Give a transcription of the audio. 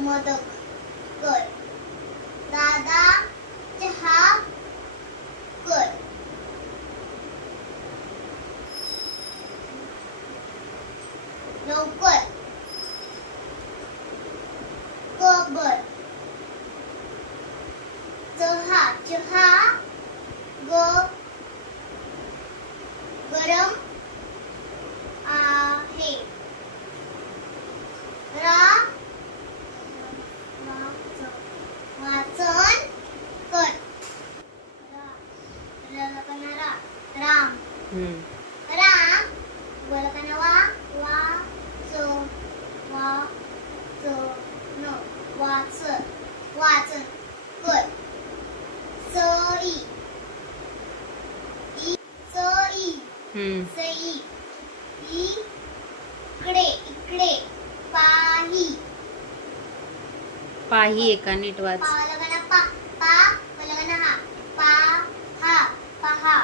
मोदक कर. दादा चहा कर. लवकर कबर. चहा चहा गरम आहे. वाचन कर. राम राम वळकणावा वाचन कर. सई सई इकडे पाही. पाही एका नीट वाच. पा लगना पा पा लगना हा पा हा पहा.